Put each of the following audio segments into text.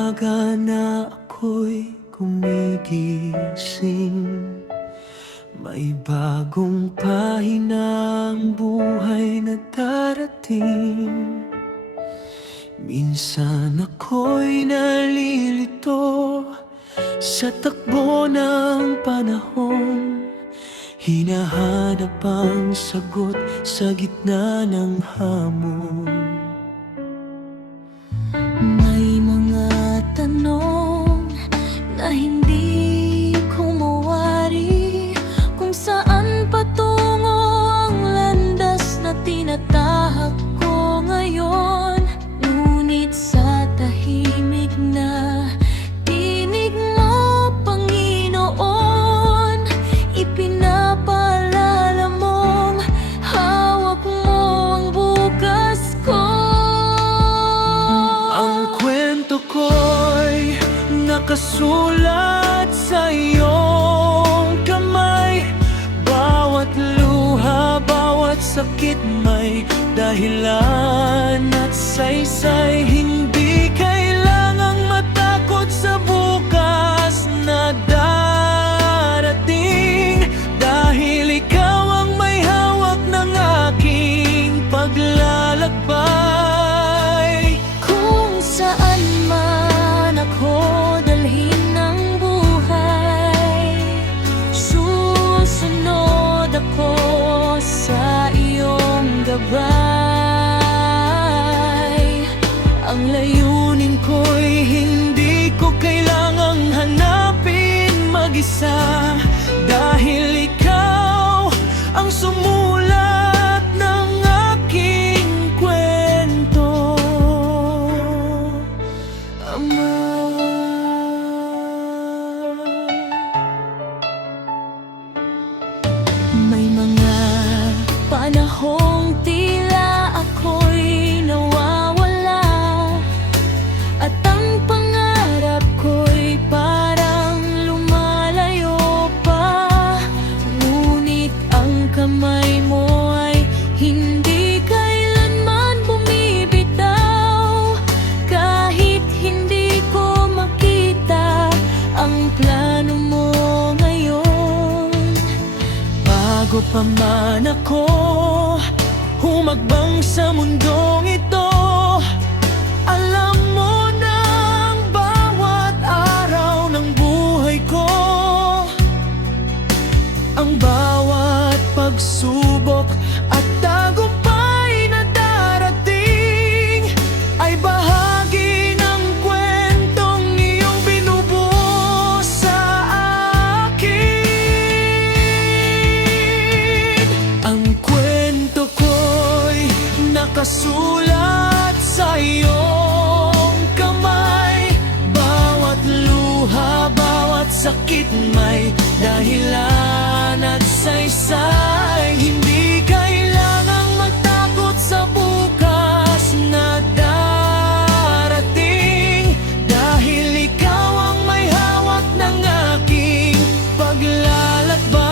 umaga na ako'y gumigising, may bagong pahina ang buhay na darating. Minsan ako'y nalilito sa takbo ng panahon, hinahanap ang sagot sa gitna ng hamon. May mga tanong na hindi ko mawari, kung saan patungo ang landas na tinatahak ko ngayon. Ngunit sa tahimik na tinig mo, Panginoon, ipinapaalala mong hawak mo ang bukas ko. Ang kwento ko'y nakasulat sa iyong kamay. Bawat luha, bawat sakit may dahilan at saysay. Hindi kailangang matakot sa bukas na darating, dahil ikaw ang may hawak ng aking paglalakbay. Kung saan man ako dalhin ng buhay, susunod ako sa iyong gabay. Ang layunin ko'y hindi ko kailangang hanapin mag-isa, dahil ikaw ang sumulat ng aking kwento, Ama. May mga panahong tila ako'y nawawala, at ang pangarap ko'y parang lumalayo pa. Ngunit ang kamay mo ay hindi kailanman bumibitaw, kahit hindi ko makita ang plano mo ngayon. Bago pa man ako humagbang sa mundong ito, alam mo na ang bawat araw ng buhay ko, ang bawat pagsubok at tagumpay na darating ay bahagi ng kwentong iyong binubuo sa akin. Ang kwento ko'y nakasulat sa iyong kamay. Bawat luha, bawat sakit may dahilan at saysay. Hindi kailangang magtakot sa bukas na darating, dahil ikaw ang may hawak ng aking paglalakbay.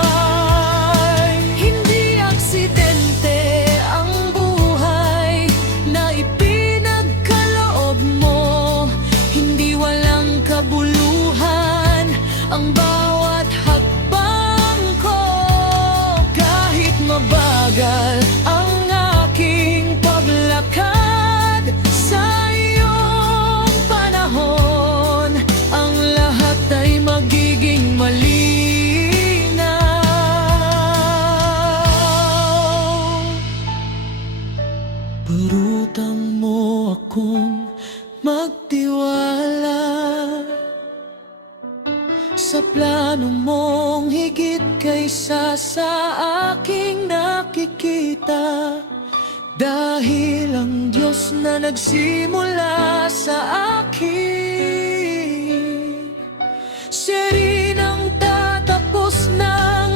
Hindi aksidente ang buhay na ipinagkaloob mo, hindi walang kabuluhan ang bawat hakbang ko. Kahit mabagal ang aking paglakad sa iyong panahon, ang lahat ay magiging malinaw. Parutan mo akong magtiwala sa plano mong higit kaysa sa aking nakikita, dahil ang Diyos na nagsimula sa akin, siya rin ang tatapos ng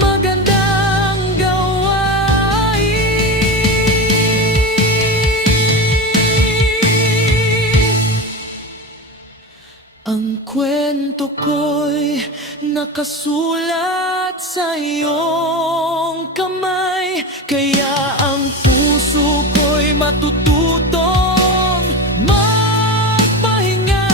magandang gawain. Ang kwento ko'y nakasulat sa iyong kamay, kaya ang puso ko'y matututong magpahinga.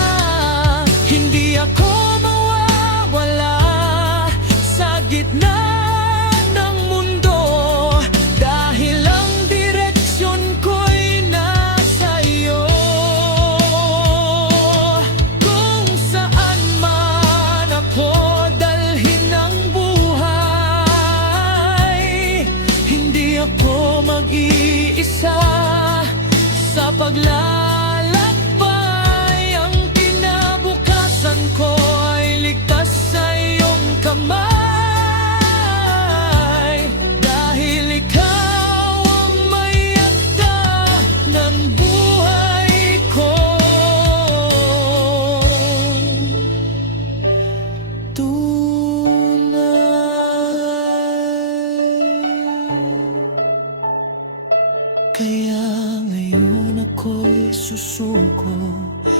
susuko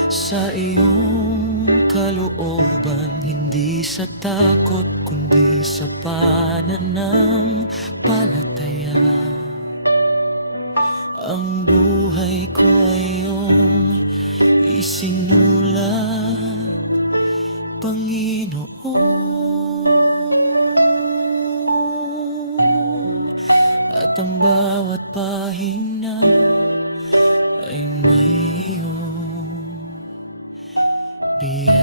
sa iyong kalooban. Hindi sa takot kundi sa pananampalataya. Ang buhay ko ay iyong isinulat, Panginoon. At ang bawat pahina ay may iyong biyaya.